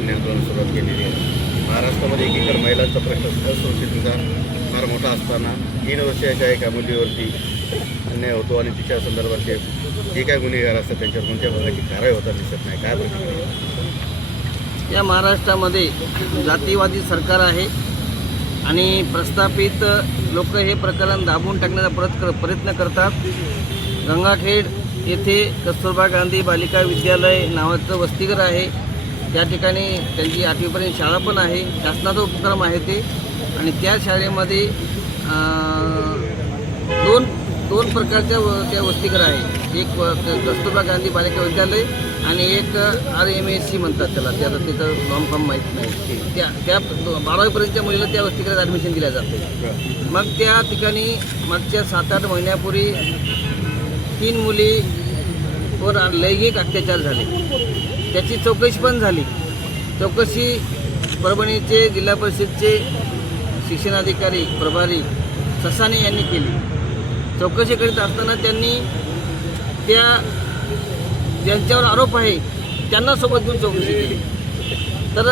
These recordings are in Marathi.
निर्णयाला सुरुवात केलेली आहे. महाराष्ट्रामध्ये एकीकडे महिलांचा प्रश्न असुरक्षितता फार मोठा असताना 3 वर्षाच्या एका मुलीवरती अन्याय होतो आणि तिच्या संदर्भातले जे काय गुन्हेगार असतात त्यांच्यावर कोणत्या प्रकारची कारवाई होता दिसत नाही. काय प्रतिक्रिया? या महाराष्ट्रामध्ये जातीवादी सरकार आहे आणि प्रस्थापित लोक हे प्रकरण दाबून टाकण्याचा प्रयत्न करतात. गंगाखेड येथे कस्तुरबा गांधी बालिका विद्यालय नावाचं वसतिगृह आहे. त्या ठिकाणी त्यांची 8वीपर्यंत शाळा पण आहे. शासनाचा उपक्रम आहे ते. आणि त्या शाळेमध्ये दोन प्रकारच्या त्या वसतिगृह आहे. एक कस्तुरबा गांधी बालिका विद्यालय आणि एक RMSC म्हणतात त्याला. त्याचं लॉंग फॉर्म माहीत नाही. त्या 12वीपर्यंतच्या मुलीला त्या वसतिगृहात ॲडमिशन दिलं जातं. मग त्या ठिकाणी मागच्या 7-8 महिन्यापूर्वी 3 मुलीवर लैंगिक अत्याचार झाले. त्याची चौकशी पण झाली. चौकशी परभणीचे जिल्हा परिषदचे शिक्षणाधिकारी प्रभारी ससाने यांनी केली. चौकशी करीत असताना त्यांनी ज्यांच्यावर आरोप आहे त्यांना सोबत घेऊन चौकशी केली. तर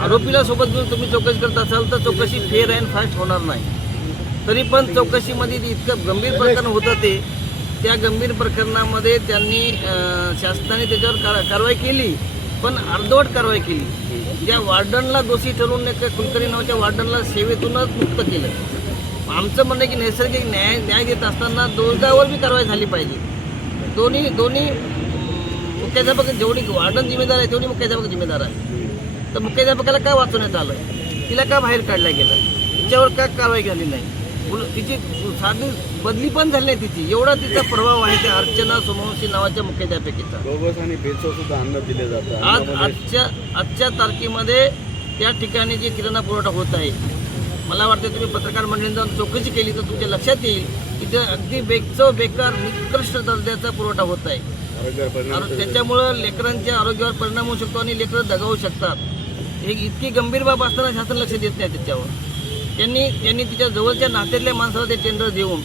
आरोपीला सोबत घेऊन तुम्ही चौकशी करत असाल तर चौकशी फेअर अँड फास्ट होणार नाही. तरी पण चौकशीमध्ये इतकं गंभीर प्रकरण होतं ते त्या गंभीर प्रकरणामध्ये त्यांनी शासनाने त्याच्यावर कारवाई केली, पण अर्धवट कारवाई केली. ज्या वार्डनला दोषी ठरवून कुलकर्णी नावाच्या वार्डनला सेवेतूनच मुक्त केलं. आमचं म्हणणं की नैसर्गिक न्याय देत असताना दोघांवर बी कारवाई झाली पाहिजे. दोन्ही मुख्याध्यापक जेवढी वार्डन जिम्मेदार आहे तेवढी मुख्याध्यापक जिम्मेदार आहे. तर मुख्याध्यापकाला का वाचवण्यात आलं, तिला का बाहेर काढलं गेलं, तिच्यावर का कारवाई झाली नाही, तिची साधी बदली पण झाली नाही तिची. एवढा तिचा प्रभाव आहे त्या अर्चना सोमवंशी नावाच्या मुख्याध्यापिकेचा. बोगस आणि बेचव सुद्धा अन्न दिले जातं. आजच्या तारखेमध्ये त्या ठिकाणी जे किराणा पुरवठा होत आहे, मला वाटतं तुम्ही पत्रकार मंडळींनी जाऊन चौकशी केली तर तुमच्या लक्षात येईल की ते अगदी बेकार निकृष्ट दर्जाचा पुरवठा होत आहे. त्याच्यामुळं लेकरांच्या आरोग्यावर परिणाम होऊ शकतो आणि लेकरं दगावू शकतात. हे इतकी गंभीर बाब असताना शासन लक्ष देत नाही त्याच्यावर. त्यांनी तिच्या जवळच्या नात्यातल्या माणसाला ते टेंडर देऊन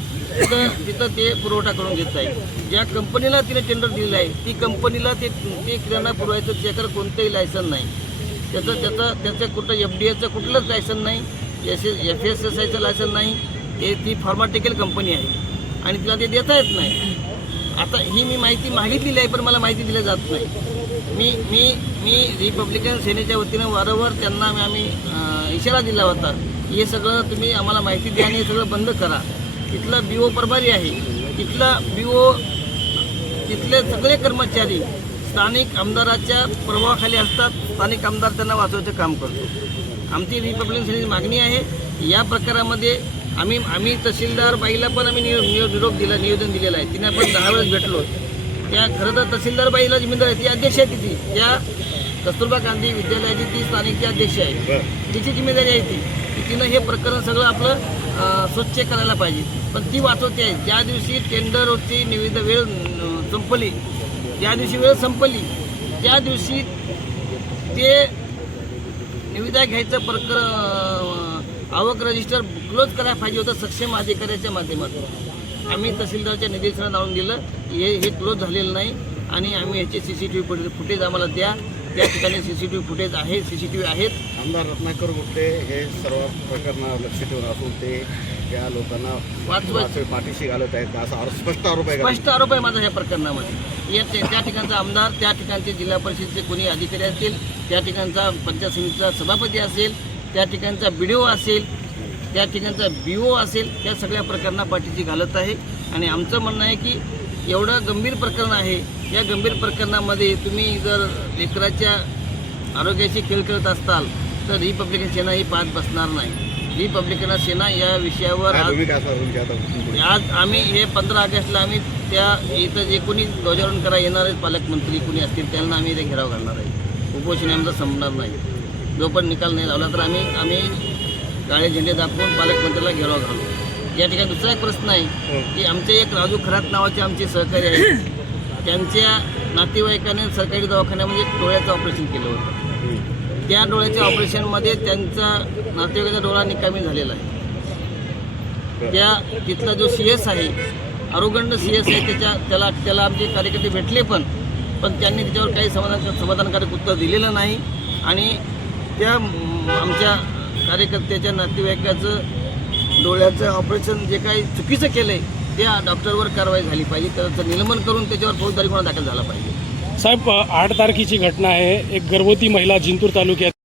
तिथं ते पुरवठा करून घेत आहे. ज्या कंपनीला तिने टेंडर दिलेलं आहे ती कंपनीला ते किराणा पुरवायचं त्याकडे कोणतंही लायसन नाही. त्याचं कुठं FDAचं कुठलंच लायसन नाही, FSSAIचं लायसन नाही. ती फार्माटिकल कंपनी आहे आणि तिला ते देता येत नाही. आता ही मी माहिती मागितलेली आहे पण मला माहिती दिली जात नाही. मी रिपब्लिकन सेनेच्या वतीनं वारंवार त्यांना आम्ही इशारा दिला होता की हे सगळं तुम्ही आम्हाला माहिती द्या आणि हे सगळं बंद करा. तिथला BO प्रभारी आहे, तिथला BO तिथले सगळे कर्मचारी स्थानिक आमदाराच्या प्रभावाखाली असतात. स्थानिक आमदार त्यांना वाचवायचं काम करतो. आमची रिपब्लिकन सेनेची मागणी आहे या प्रकारामध्ये आम्ही तहसीलदार बाईला पण आम्ही निवेदन दिलेलं आहे. तिने आपण 10 वेळेस भेटलो. त्या खरं तर तहसीलदार बाईला जिम्मेदार आहे, ती अध्यक्ष आहे तिची. त्या कस्तुरबा गांधी विद्यालयाची ती स्थानिकची अध्यक्ष आहे. तिची जिम्मेदारी आहे की तिनं हे प्रकरण सगळं आपलं स्वच्छ करायला पाहिजे. पण ती वाचवते आहे. ज्या दिवशी टेंडरची वेळ संपली, ज्या दिवशी वेळ संपली त्या दिवशी ते निविदा घ्यायचं प्रकरण आवक रजिस्टर क्लोज करायला पाहिजे होतं सक्षम अधिकाऱ्याच्या माध्यमातून. आम्ही तहसीलदारच्या निदर्शनात आणून दिलं हे क्लोज झालेलं नाही आणि आम्ही ह्याचे CCTV फुटेज आम्हाला द्या. त्या ठिकाणी CCTV फुटेज आहे, CCTV आहेत. आमदार रत्नाकर गुट्टे हे सर्व प्रकरणावर लक्ष ठेवून असून ते त्या लोकांना वाचवायचे पाठीशी घालत आहेत असा स्पष्ट आरोप आहे माझा ह्या प्रकरणामध्ये. त्या ठिकाणचा आमदार, त्या ठिकाणचे जिल्हा परिषदेचे कोणी अधिकारी असतील, त्या ठिकाणचा पंचायत समितीचा सभापती असेल, त्या ठिकाणचा BDO असेल, त्या ठिकाणचा BO असेल, त्या सगळ्या प्रकरणा पाठीशी घालत आहे. आणि आमचं म्हणणं आहे की एवढं गंभीर प्रकरण आहे, या गंभीर प्रकरणामध्ये तुम्ही जर लेकराच्या आरोग्याशी खेळ करत असाल तर रिपब्लिकन सेना ही पाहत बसणार नाही. रिपब्लिकन सेना या विषयावर आज आम्ही हे 15 ऑगस्टला आम्ही त्या इथं जे कोणी ध्वजारोहण करायला येणारे पालकमंत्री कोणी असतील त्यांना आम्ही इथे घेराव घालणार आहे. उपोषण आमचं संपणार नाही. जो पण निकाल नाही लावला तर आम्ही काळे झेंडे दाखवून पालकमंत्र्याला घेराव घालू. या ठिकाणी दुसरा एक प्रश्न आहे की आमचे एक राजू खरात नावाचे आमचे सहकारी आहेत. त्यांच्या नातेवाईकाने सरकारी दवाखान्यामध्ये एक डोळ्याचं ऑपरेशन केलं होतं. त्या डोळ्याच्या ऑपरेशनमध्ये त्यांचा नातेवाईकाचा डोळा निकामी झालेला आहे. तिथला जो CS आहे, आरोगंड CS आहे, त्याला आमचे कार्यकर्ते भेटले पण त्यांनी त्याच्यावर काही समाधानकारक उत्तर दिलेलं नाही. आणि त्या आमच्या कार्यकर्त्याच्या नातेवाईकाचं डोळ्याचं ऑपरेशन जे काही चुकीचं केलं आहे त्या डॉक्टरवर कारवाई झाली पाहिजे. त्याचं निलंबन करून त्याच्यावर फौजदारी गुन्हा दाखल झाला पाहिजे. साहेब 8 तारखेची घटना आहे. एक गर्भवती महिला जिंतूर तालुक्यात